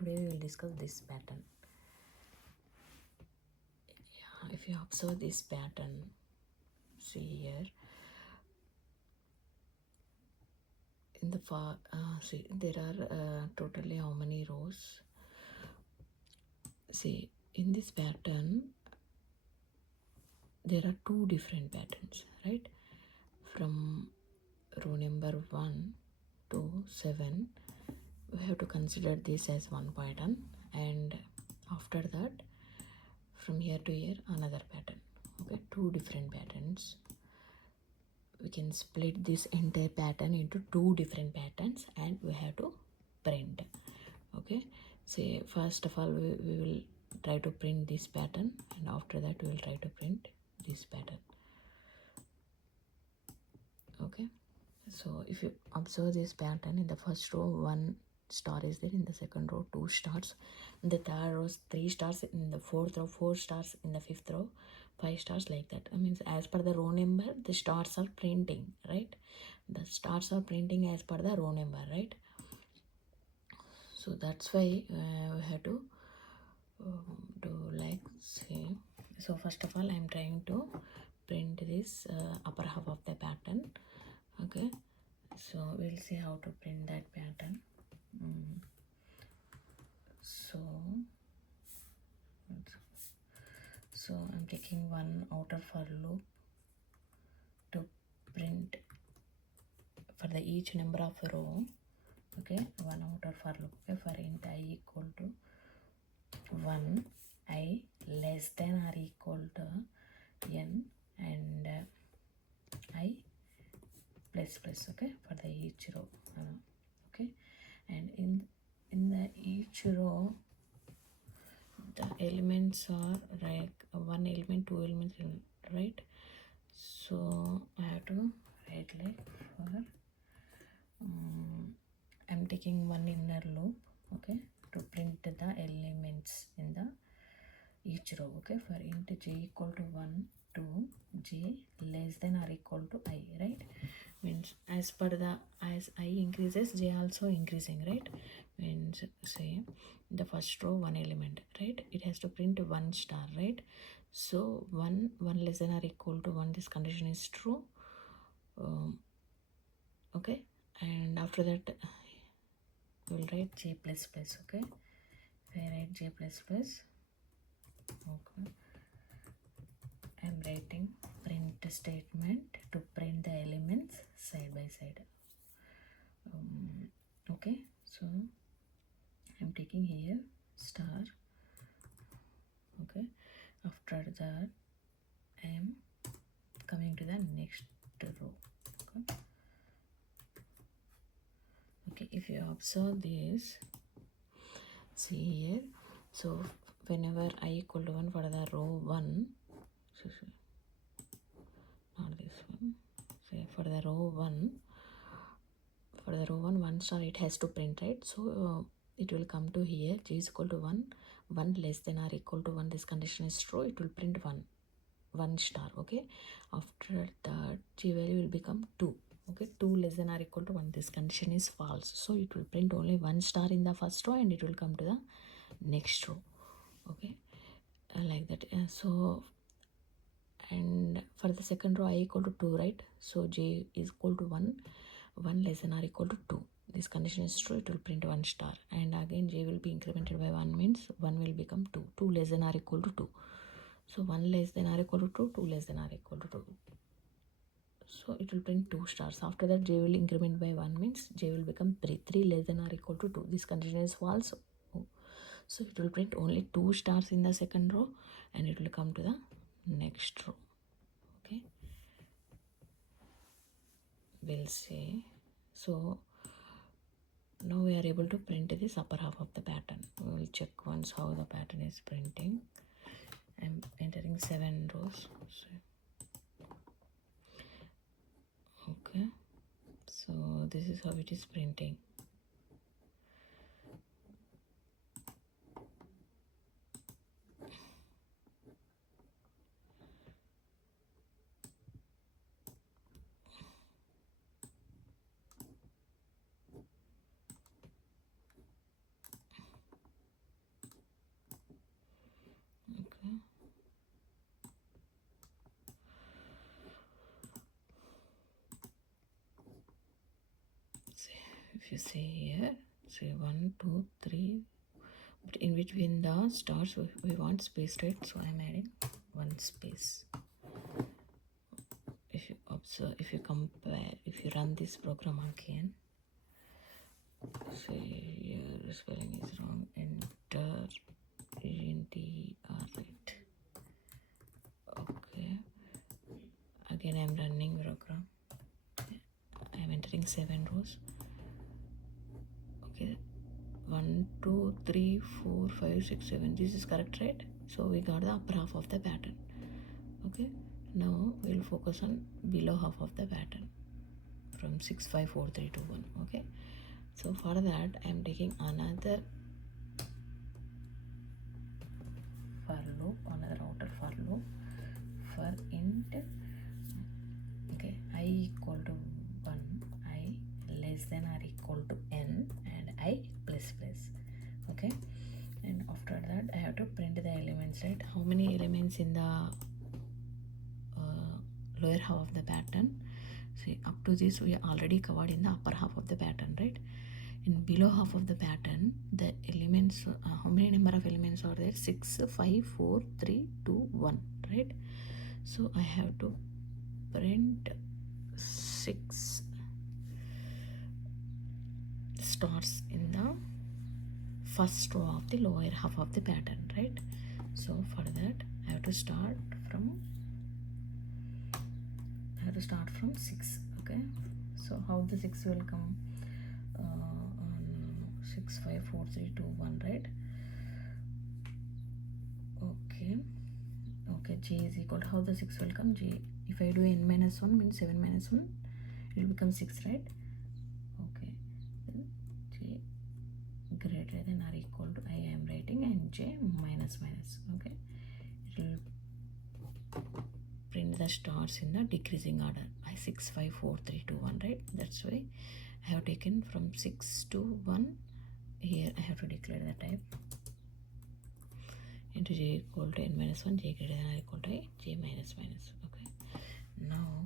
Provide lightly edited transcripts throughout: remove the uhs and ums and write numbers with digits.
Today we will discuss this pattern. If you observe this pattern, see here in the far see there are totally how many rows. See, in this pattern there are two different patterns, right? From row number 1 to 7 we have to consider this as one pattern, and after that from here to here another pattern. Okay, two different patterns. We can split this entire pattern into two different patterns and we have to print. Okay, say first of all we will try to print this pattern, and after that we will try to print this pattern. Okay, so if you observe this pattern, in the first row one star is there, in the second row 2 stars, in the third row 3 stars, in the fourth row 4 stars, in the fifth row 5 stars, like that. I mean, as per the row number the stars are printing, right? The stars are printing as per the row number, right? So that's why we have to do like say. So first of all I am trying to print this upper half of the pattern. Okay, so we'll see how to print that pattern. So I'm taking one outer for loop to print for the each number of row. Okay, one outer for loop. Okay, for int I equal to 1, I less than or equal to n, and I plus plus. Okay, for the each row. Okay, and in the each row the elements are like one element, two elements, right? So I have to write like for I'm taking one inner loop, okay, to print the elements in the each row. Okay, for int j equal to 1 to j less than or equal to I, right? Means as per the as I increases j also increasing, right? Means say the first row one element, right? It has to print 1 star, right? So 1 less than or equal to 1, this condition is true. Okay, and after that we'll write j plus plus. Okay, I write j plus plus. Okay, I'm writing print statement to print the elements side by side. Okay, so I'm taking here star. Okay, after that I am coming to the next row. Okay, if you observe this, see here, so whenever I equal to 1 for the row 1, not this one, say for the row 1, for the row 1 star it has to print, right? So it will come to here, j is equal to 1 less than or equal to 1, this condition is true, it will print 1 star. Okay, after that j value will become 2. Okay, 2 less than or equal to 1, this condition is false, so it will print only 1 star in the first row and it will come to the next row. Okay, like that. So and for the second row I equal to 2, right? So j is equal to 1 less than or equal to 2, this condition is true, it will print 1 star, and again j will be incremented by 1, means 1 will become 2, 2 less than or equal to 2. So 1 less than or equal to 2, 2 less than or equal to 2, so it will print 2 stars. After that j will increment by 1, means j will become 3 less than or equal to 2, this condition is false, so it will print only 2 stars in the second row and it will come to the next row. Okay, we'll see. So now we are able to print this upper half of the pattern. We will check once how the pattern is printing. I'm entering 7 rows. Okay, so this is how it is printing. if you see here, say 1 2 3, but in between the stars we want space, right? So I'm adding one space. If you observe, if you compare, if you run this program again, say here the spelling is wrong, enter NTR, right? Okay, again I'm running program. I'm entering 7 rows. Okay, 1 2 3 4 5 6 7, this is correct, right? So we got the upper half of the pattern. Okay, now we'll focus on below half of the pattern from 6 5 4 3 2 1. Okay, so for that I'm taking another for loop, another outer for loop for int, okay, I equal to 1, I less than or equal to n, and I plus plus. Okay, and after that I have to print the elements, right? How many elements in the lower half of the pattern? See, up to this we already covered in the upper half of the pattern, right? In below half of the pattern, the elements, how many number of elements are there? 6 5 4 3 2 1, right? So I have to print 6 stars in the first row of the lower half of the pattern, right? So for that I have to start from 6. Okay, so how the 6 will come? 6 5 4 3 2 1, right? Okay, j is equal to, how the 6 will come? J, if I do n minus 1 means 7 minus 1, it will become 6, right? Okay, then j greater than or equal to, I am writing, and j minus minus. Okay, it will print the stars in the decreasing order by 6 5 4 3 2 1, right? That's why I have taken from 6 to 1. Here I have to declare the type into j equal to n minus 1, j greater than or equal to I, j minus minus. Okay, now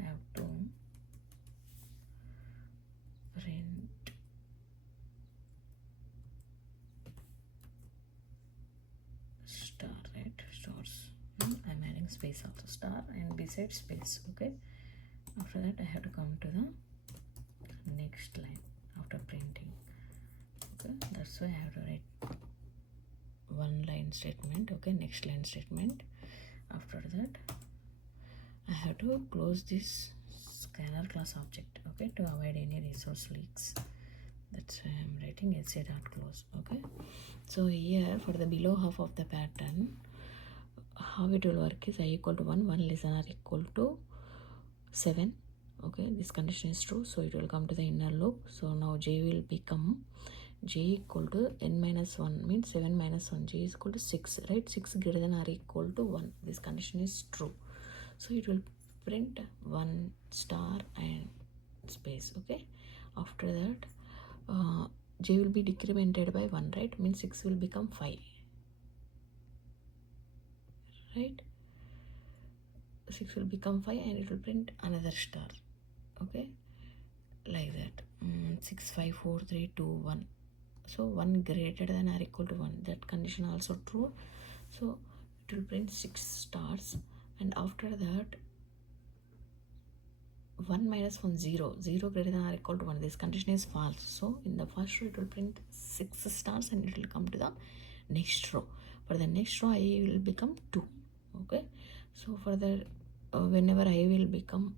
I have to print star, right? Stars. I'm adding space after star and beside space. Okay, after that I have to come to the next line after printing. Okay, that's why I have to write one line statement. Okay, next line statement. After that I have to close this scanner class object, okay, to avoid any resource leaks. That's why I'm writing sa.close. Okay, so here for the below half of the pattern, how it will work is I equal to 1, 1 less than or equal to 7. Okay, this condition is true, so it will come to the inner loop. So now j will become j equal to n minus 1 means 7 minus 1, j is equal to 6, right? 6 greater than or equal to 1, this condition is true, so it will print 1 star and space. Okay, after that j will be decremented by 1, right? Means 6 will become 5, right? 6 will become 5 and it will print another star. Okay, like that. 6 5 4 3 2 1, so 1 greater than or equal to 1, that condition also true, so it will print 6 stars. And after that 1 minus 1 0, 0 greater than or equal to 1, this condition is false, so in the first row it will print 6 stars and it will come to the next row. For the next row I will become 2. Okay, so for the whenever I will become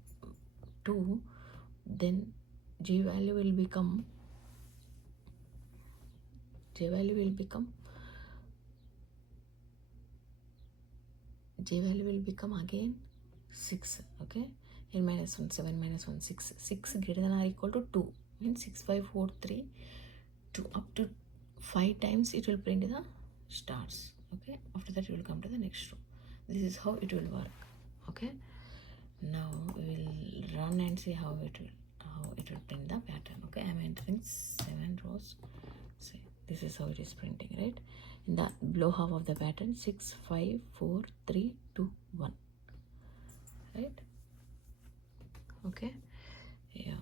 2, then j value will become again 6. Okay, n minus 1 7 minus 1 6, 6 greater than or equal to 2 means 6 5 4 3 2, up to 5 times it will print the stars. Okay, after that it will come to the next row. This is how it will work. Okay, now we will run and see how it will print the pattern. Okay, I'm entering 7 rows. See, this is how it is printing, right? In the below half of the pattern, 6 5 4 3 2 1, right? Okay, yeah,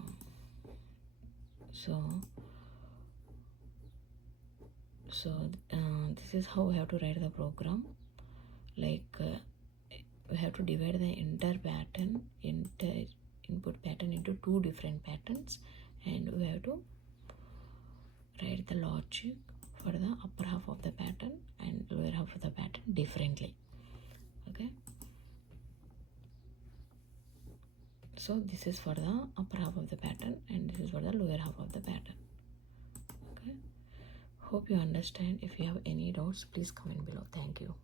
So this is how we have to write the program. Like we have to divide the entire input pattern into two different patterns, and we have to write the logic for the upper half of the pattern and lower half of the pattern differently. Okay, so this is for the upper half of the pattern and this is for the lower half of the pattern. Okay, hope you understand. If you have any doubts, please comment below. Thank you.